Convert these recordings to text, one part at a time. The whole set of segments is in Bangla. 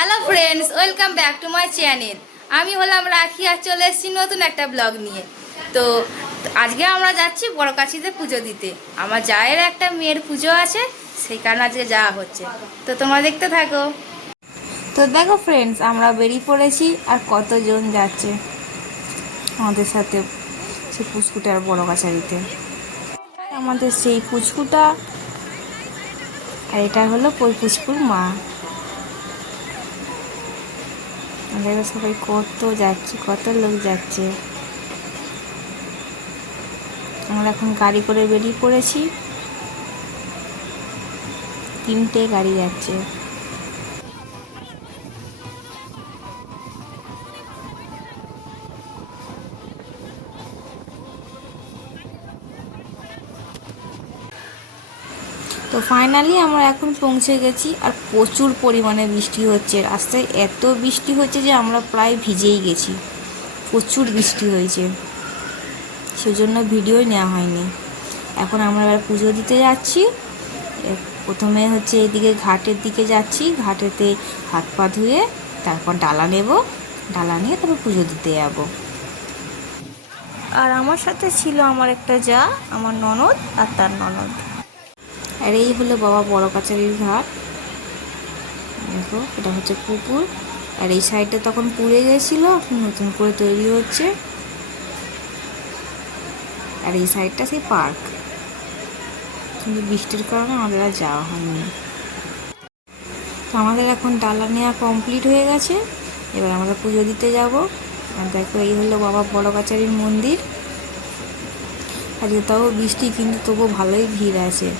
Hello friends welcome back to my channel আমি হলাম রাখি আর চলে এসেছি নতুন একটা ব্লগ নিয়ে। তো আজকে আমরা যাচ্ছি বড় কাছিতে পুজো দিতে। আমার জায়ের একটা মেয়ের পুজো আছে, সেই কারণে আজকে যাওয়া হচ্ছে। তো তোমরা দেখতে থাকো। তো দেখো ফ্রেন্ডস আমরা বেরিয়ে পড়েছি আর কতজন যাচ্ছে আমাদের সাথে সেই পুচকুটা আর বড় কাছারিতে আমাদের সেই পুচকুটা আর এটা হলো পুচকুর মা। দেখো সবাই কত যাচ্ছে, কত লোক যাচ্ছে। আমরা এখন গাড়ি করে বেরিয়ে পড়েছি। তিনটে গাড়ি যাচ্ছে। তো ফাইনালি আমরা এখন পৌঁছে গেছি আর প্রচুর পরিমাণে বৃষ্টি হচ্ছে। রাস্তায় এত বৃষ্টি হচ্ছে যে আমরা প্রায় ভিজেই গেছি। প্রচুর বৃষ্টি হয়েছে। সেজন্য ভিডিওই নেওয়া হয়নি। এখন আমরা এবার পুজো দিতে যাচ্ছি। প্রথমে হচ্ছে এদিকে ঘাটের দিকে যাচ্ছি। ঘাটেতে হাত পা ধুয়ে তারপর ডালা নেব। ডালা নিয়ে তারপর পুজো দিতে যাব। আর আমার সাথে ছিল আমার একটা যা, আমার ননদ আর তার ননদ। আর এই হলো বাবা বড় কাচারির ঘাট। দেখো, এটা হচ্ছে পুকুর। আর এই সাইডটা তখন পুড়ে গেছিল নতুন করে তৈরি হচ্ছে। আর এই সাইডটা সেই পার্ক। কিন্তু বৃষ্টির কারণে আমাদের আর যাওয়া হয়নি। তো আমাদের এখন ডালা নেওয়া কমপ্লিট হয়ে গেছে। এবার আমরা পুজো দিতে যাব। আর দেখো, এই হলো বাবা বড় কাচারির মন্দির। আর তাও বৃষ্টি, কিন্তু তবুও ভালোই ভিড় আছে।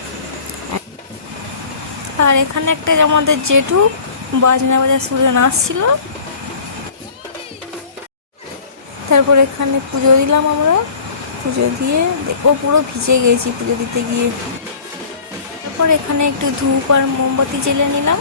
আর এখানে একটা আমাদের জেঠু বাজনা বাজার সুরে নাচছিল তারপর এখানে পুজো দিলাম আমরা। পুজো দিয়ে দেখো পুরো ভিজে গেছি পুজো দিতে গিয়ে। তারপর এখানে একটু ধূপ আর মোমবাতি জেলে নিলাম।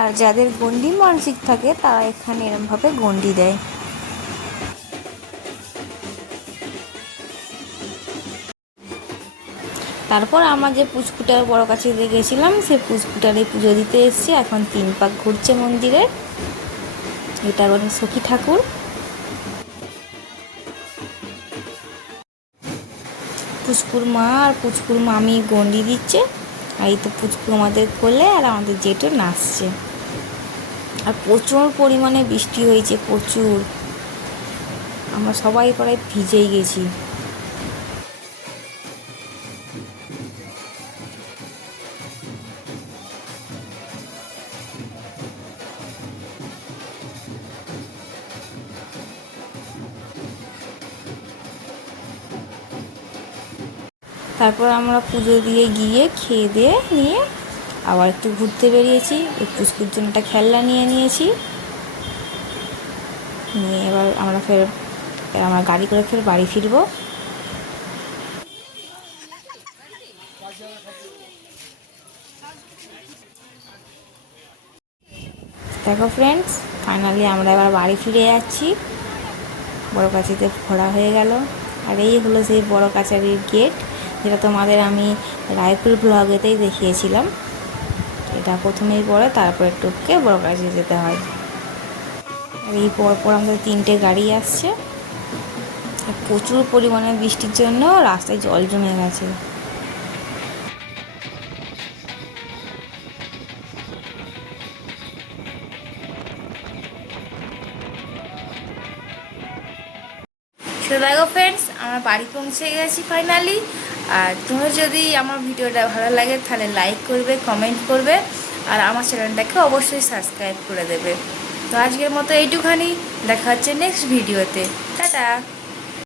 আর যাদের গন্ডি মানসিক থাকে, তারা এখানে এরমভাবে গন্ডি দেয়। তারপর আমার যে পুচকুটার বড় কাছে গেছিলাম সে পুচকুটারে পুজো দিতে এসেছি। এখন তিন পাক ঘুরছে মন্দিরে। এটা বলেন সখী ঠাকুর। পুচকুর মা আর পুচকুর মামি গন্ডি দিচ্ছে। আর এই তো পুচকু আমাদের কোলে আর আমাদের জেঠু নাচছে। আর প্রচুর পরিমাণে বৃষ্টি হয়েছে, প্রচুর। আমরা সবাই প্রায় ভিজেই গেছি। তারপর আমরা পুজো দিয়ে গিয়ে খেয়ে দিয়ে নিয়ে আবার একটু ঘুরতে বেরিয়েছি ওই পুচকুর জন্য একটা খেলনা নিয়ে নিয়েছি। নিয়ে এবার আমরা ফের, আমরা গাড়ি করে ফের বাড়ি ফিরবো। দেখো ফ্রেন্ডস ফাইনালি আমরা এবার বাড়ি ফিরে যাচ্ছি। বড় কাছিতে ঘোরা হয়ে গেল। আর এই হলো সেই বড় কাছারির গেট যেটা তোমাদের আমি রায়পুর ব্লগেতেই দেখিয়েছিলাম। এটা প্রথমেই পড়ে, তারপরে টুককে বড় কাছে যেতে হয়। আর এই পর পর আমাদের তিনটে গাড়ি আসছে। প্রচুর পরিমাণে বৃষ্টির জন্য রাস্তায় জল জমে গেছে। তো ফ্রেন্ডস আমার বাড়ি পৌঁছে গেছি ফাইনালি আর তুমি যদি আমার ভিডিওটা ভালো লাগে, তাহলে লাইক করবে কমেন্ট করবে, আর আমার চ্যানেলটাকে অবশ্যই সাবস্ক্রাইব করে দেবে। তো আজকের মতো এইটুখানি, দেখা হচ্ছে নেক্সট ভিডিওতে টাটা!